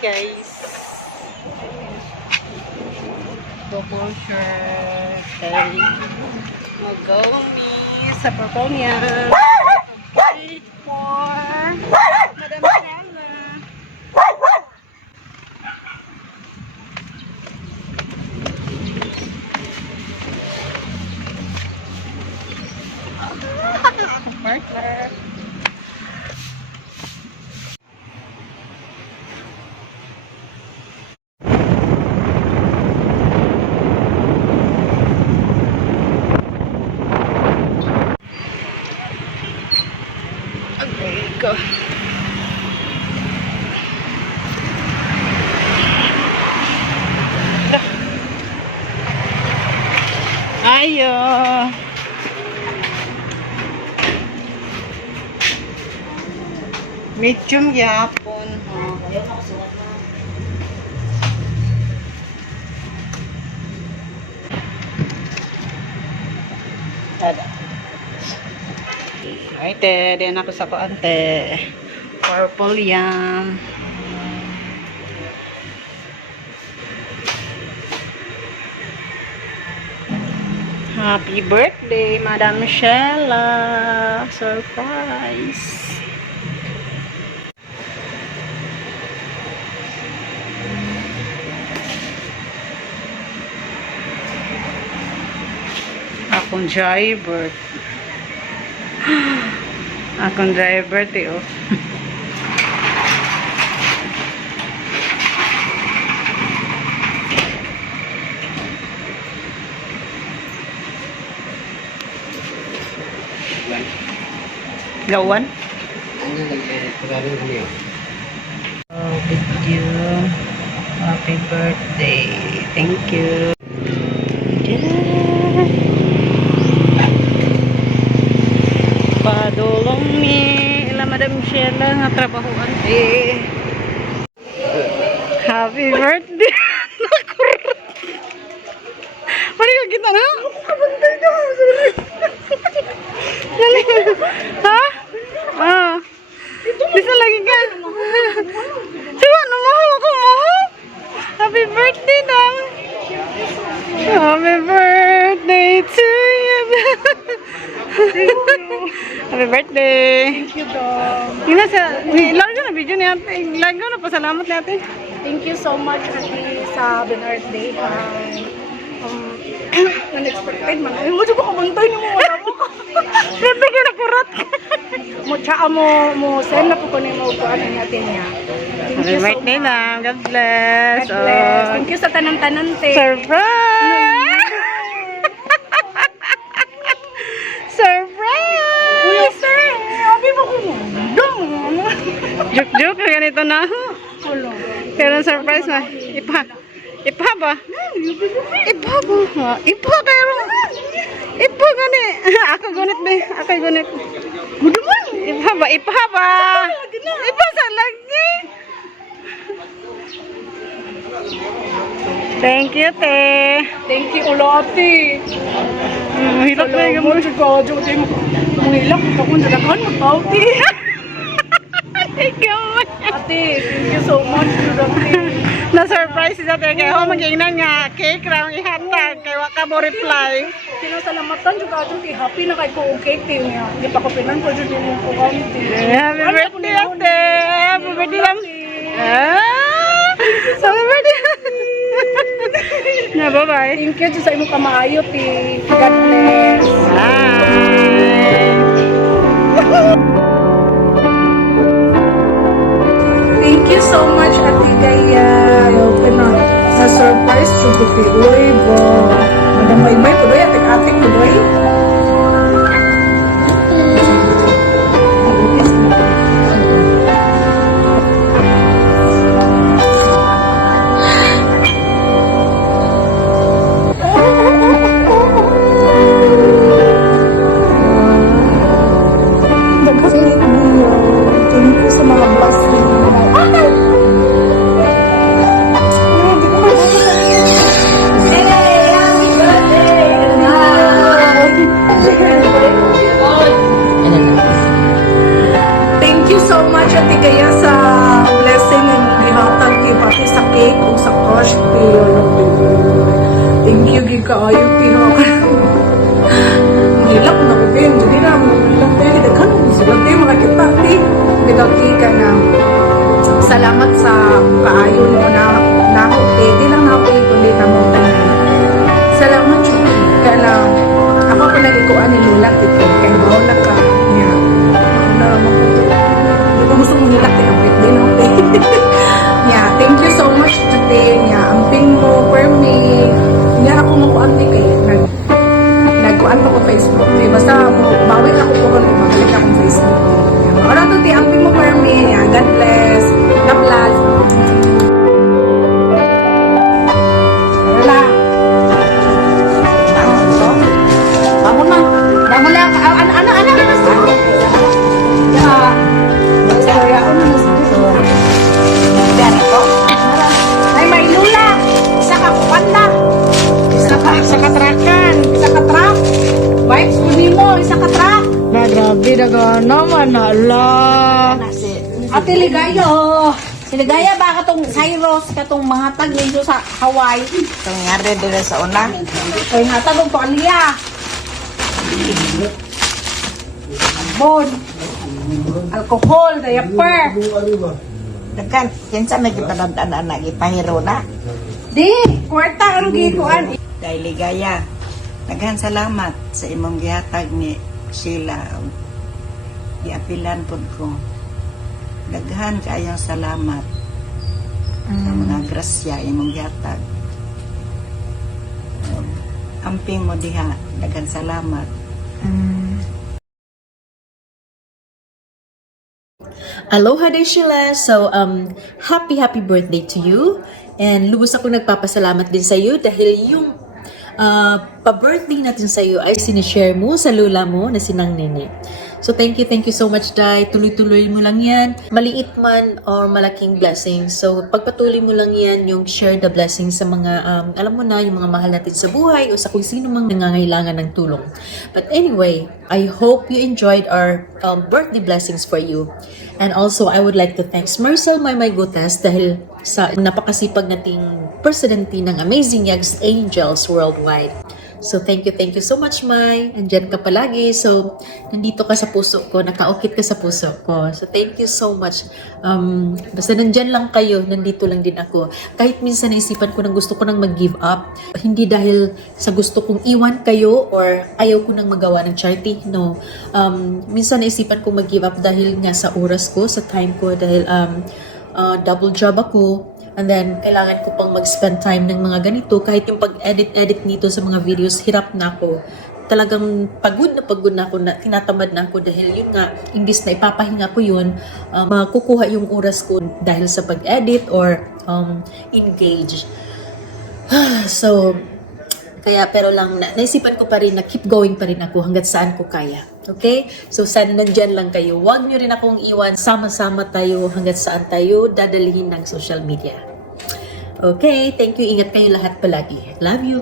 guys. Double shirt. Okay. Mag-go me sa purple niya. Okay, for Madam Shana. Partner. Okay, go. Ayo. Medium yapon. Ayaw na kasulat na. Ada. Ay, te. Diyan ako sa kuante. Purple yan. Happy birthday, Madam Shella. Surprise. Akong driver. Akong driver, Teo. Gawan? Ano nag-pagaling kami yun? Oh, thank you. Happy birthday. Thank you. Yeah. Padulong ni Madam Shella nga trabahoan eh. Happy birthday. Mari ka kita na? Kabantay na. Dali. Ha? Ah. Bisa lagi ka. Siwa na mo ako mo. Happy birthday dong. Happy birthday to you. Happy birthday. Thank you, Dom. Ina sa ilagay na video niya. Ilagay na pasalamat natin. Thank you so much, Ate, sa birthday. Unexpected man. Ay, mo juga kabantay ni mo. Wala mo ka. Ganda ka na kurat. Mo, tsaka mo, send na po ko na mo ano natin niya. Thank Happy you so birthday much. na. God bless. God bless. Oh. Thank you sa tanan-tanan, te. Surprise! Surprise! Uy, sir. Happy mo ko mo. Dong. Joke-joke na ganito na. Hello. Pero surprise na. Ipa ba? Ipa ba? Ipa pero. Ipa gani. Ako gunit be. Ako gunit. Guduman. Ipa ba? Ipa ba? Ipa sa lagi. Thank you, te. Thank you, ulo, Ate. Hilak na yung mo. Tsaka, di mo. Mahilak. Ako, nadakan mo, Ate. Ikaw. Ate, thank you so much, Ate. Na-surprise si Ate. Kaya ako mag-ingnan nga. Cake lang ihatag. Kaya waka mo reply. Pinasalamatan juga ato ti happy na kay ko cake ti niya. Di pa ko pinan ko jud mo ko kami. Happy birthday, Ate. Happy birthday lang. Happy birthday. Na, bye-bye. Thank you jud sa imo kamaayo ti. God bless. Bye. Thank you so much Ate Gaya. Open na surprise jud ko ti. Uy, bo. Madamay-may ko doy atik ko doy. Thank you sa mga blessing. Happy birthday! Kaayong pino. Nilak na ko din. Hindi na mo nilak tayo. Daghan mo sila tayo mga kita. Bigaki ka na. Salamat sa kaayon mo na nahuti. Di lang nahuti kundi na mo. Salamat ka na. Ako ko nagikuan ni nilak ito. Kaya bawala ka. Niya. Na hindi ko gusto mo nilak. Tinapit din ako. Yeah, thank you so much today. Yeah, amping mo for me. Hindi ako makuanti kayo. Nagkuan ko ko Facebook. Basta bawin ako po kung magaling akong Facebook. Yeah. Ora to ti amping mo for me. Yeah, God bless. Love love. Wala. Bangun na. Bangun na. Ano? Yeah. Saya ako na sa ay, may lula. Isa ka panda. Isa ka trakan. Isa ka truck. Bikes ko mo. Isa ka truck. Na, grabe, daga naman, ala. Ate Ligayo. Si Ligaya ba katong Cyrus, katong mga tag dito sa Hawaii? Itong ngari dito sa una. Ay, hatag ang paalya. Bon. Alcohol, diaper. Dagkan, kinsa may gipanadaan na gipahiro na. Di, kwarta ang gikuan. Dahil Ligaya, daghan salamat sa imong gihatag ni Sheila. Giapilan pud ko. Daghan kaayong salamat sa mga grasya imong gihatag. Amping mo diha, daghan salamat. Aloha day Sheila. So, happy birthday to you. And lubos ako nagpapasalamat din sa iyo dahil yung pa-birthday natin sa iyo ay sinishare mo sa lula mo na sinang Nene. So, thank you so much, Day. Tuloy-tuloy mo lang yan. Maliit man or malaking blessing. So, pagpatuloy mo lang yan yung share the blessings sa mga, alam mo na, yung mga mahal natin sa buhay o sa kung sino mang nangangailangan ng tulong. But anyway, I hope you enjoyed our birthday blessings for you. And also, I would like to thank Marcel Maymay Gutas dahil sa napakasipag nating presidente ng Amazing Yags Angels Worldwide. So, thank you so much, Mai. Andyan ka palagi. So, nandito ka sa puso ko. Nakaukit ka sa puso ko. So, thank you so much. Basta nandyan lang kayo, nandito lang din ako. Kahit minsan naisipan ko na gusto ko nang mag-give up. Hindi dahil sa gusto kong iwan kayo or ayaw ko nang magawa ng charity. No. Minsan naisipan ko mag-give up dahil nga sa oras ko, sa time ko. Dahil double job ako. And then, kailangan ko pang mag-spend time ng mga ganito. Kahit yung pag-edit nito sa mga videos, hirap na ako. Talagang pagod na ako, na tinatamad na ako dahil yun nga, imbis na ipapahinga ko yun, makukuha yung oras ko dahil sa pag-edit or engage. So, kaya pero lang, naisipan ko pa rin na keep going pa rin ako hanggat saan ko kaya. Okay? So, sana nandyan lang kayo. Huwag nyo rin akong iwan. Sama-sama tayo hanggat saan tayo dadalhin ng social media. Okay? Thank you. Ingat kayo lahat palagi. Love you.